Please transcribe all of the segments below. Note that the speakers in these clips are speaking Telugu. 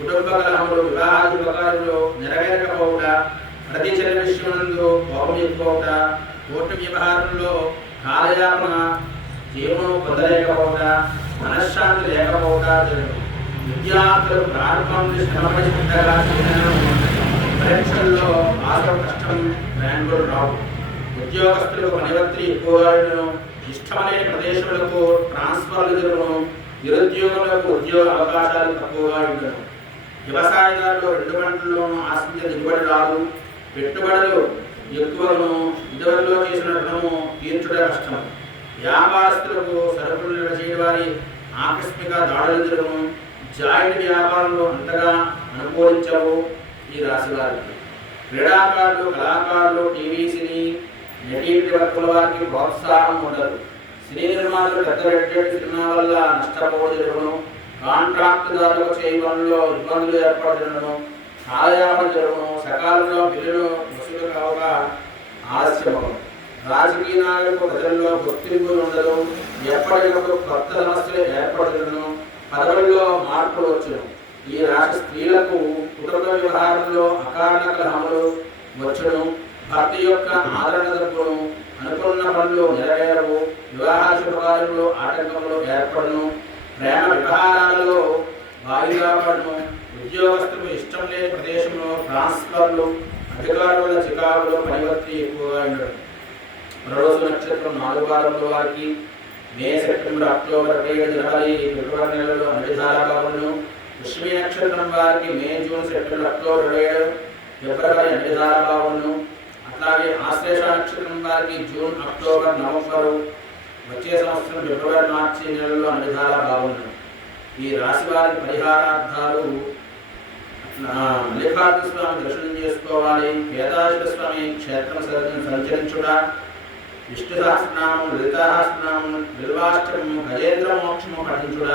కుటుంబ కలహములు వివాహాది శుభకార్యములు నెరవేరకపోవుట, ప్రతి చర్య విషయమునందు కోపం ఎక్కువవుట, కోర్టు వ్యవహారంలో కాలయాపన జీవనం పొందలేకపోవుట, మనశ్శాంతి లేకపోవుట జరుగును. విద్యార్థులు ప్రారంభం నుండి శ్రమపడి ఉండగా పరీక్షల్లో ఆసవ కష్టం ర్యాంకులు రావు. ఉద్యోగస్తులకు పనివత్తి ఎక్కువగా ఇష్టమైన ప్రదేశాలకు ట్రాన్స్ఫర్లు జరుగును. నిరుద్యోగులకు ఉద్యోగ అవకాశాలు తక్కువగా ఉండను. వ్యవసాయదారులు 2 పంటల్లోనూ ఆశించిన దిగుబడి రాదు. పెట్టుబడులు ఎక్కువను, ఇదివరలో చేసిన రుణము తీర్చుట కష్టం. వ్యాపారస్తులకు సరుకులు నిల్వ చేయడం వారి ఆకస్మిక దాడులు జరుగును. జాయింట్ వ్యాపారంలో అంతగా అనుకూలించవు ఈ రాశి వారికి. క్రీడాకారులు, కళాకారులు, టీవీ సినీ నటీ వర్కుల వారికి ప్రోత్సాహం ఉండదు. సినీ నిర్మాతలు పెద్ద బడ్జెట్ సినిమా వల్ల నష్టపోవడం, కాంట్రాక్టుదారులకు చేయడంలో ఇబ్బందులు ఏర్పడడం, ఆదాయాలు జరగడం, సకాలంలో బిల్లులు వసూలు కావక ఆలస్యమవు. రాజకీయ నాయకులకు ప్రజల్లో గుర్తింపు ఉండదు. ఎప్పటికప్పుడు కొత్త సమస్యలు ఏర్పడను, పదవుల్లో మార్పులు వచ్చును. ఈ రాశి స్త్రీలకు కుటుంబ వ్యవహారంలో అకారణ కలహములు వచ్చును. భర్త యొక్క ఆదరణ దప్పును, అనుకున్న పనులు నెరవేరవు. వివాహ శుభకార్యంలో ఆటంకములు ఏర్పడను. ప్రేమ వ్యవహారాలలో వాయిదా పడును. ఉద్యోగస్తులకు ఇష్టం లేని ప్రదేశంలో ట్రాన్స్ఫర్లు, అధికారుల చికాకులు, పనివత్తి ఎక్కువగా ఉండడం. రోజు నక్షత్రం 4 వారంలో వారికి మే, సెప్టెంబర్, అక్టోబర్, 27, జనవరి, ఫిబ్రవరి నెలలో అన్నిధారాలను. పుష్మి నక్షత్రం వారికి మే, జూన్, సెప్టెంబర్, అక్టోబర్, 27, ఫిబ్రవరి అన్నిధారాలను. అట్లాగే ఆశ్లేష నక్షత్రం వారికి జూన్, అక్టోబర్, నవంబరు, వచ్చే సంవత్సరం ఫిబ్రవరి, మార్చి నెలలో అన్నిధార బాగుండను. ఈ రాశి వారి పరిహారార్థాలు మల్లికార్జున స్వామి దర్శనం చేసుకోవాలి. వేదాశ్వర స్వామి క్షేత్రం సంచరించుట, విష్ణు సహస్రనామం, లలిత సహస్రనామం, బిల్వాష్టమం, గజేంద్ర మోక్షము పఠించుట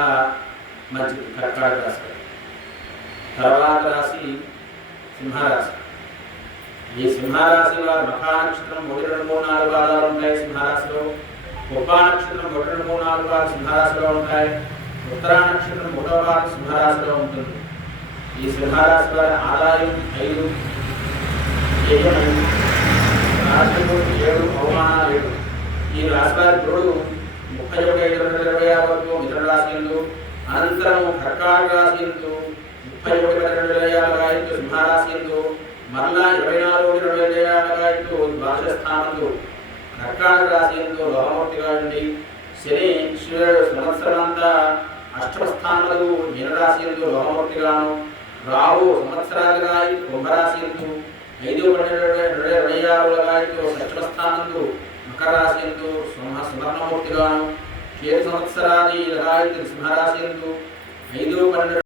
మంచిది. కర్కాటక రాశి. తర్వాత రాశి సింహరాశి. ఈ సింహరాశి వారు మఖా నక్షత్రం 1, 2, 3, 4 పాదాలు ఉంటాయి సింహరాశిలో. పుబ్బా నక్షత్రం 1, 2, 3, 4 పాదాలు సింహరాశిలో ఉంటాయి. ఉత్తరా నక్షత్రం 1వ పాదం సింహరాశిలో ఉంటుంది. ఈ సింహరాశి వారి ఆదాయం 5, వ్యయం 5, రాశులు 7, అవమానాలు 7. ఈ రాశి వారి గురుడు 31/5/2026 వరకు మిథున రాశి యందు, అనంతరం కర్కాటక రాశి యందు, 31/12/2026 సింహరాశి యందు, మరలా 24/2026 ద్వాదశ స్థానంలో కర్కాటక రాశి యందు లోహమూర్తిగా ఉండి, శని శివుడు సంవత్సరమంతా అష్టమ స్థానంలో మీనరాశి యందు లోహమూర్తిగాను, రాహు సంవత్సరాలుగా కుంభరాశి యందు, 5/12/2026 షష్టమ స్థానంలో మకర రాశి యందు సువర్ణమూర్తిగాను, 7 సంవత్సరాది సింహరాశి యందు 5/12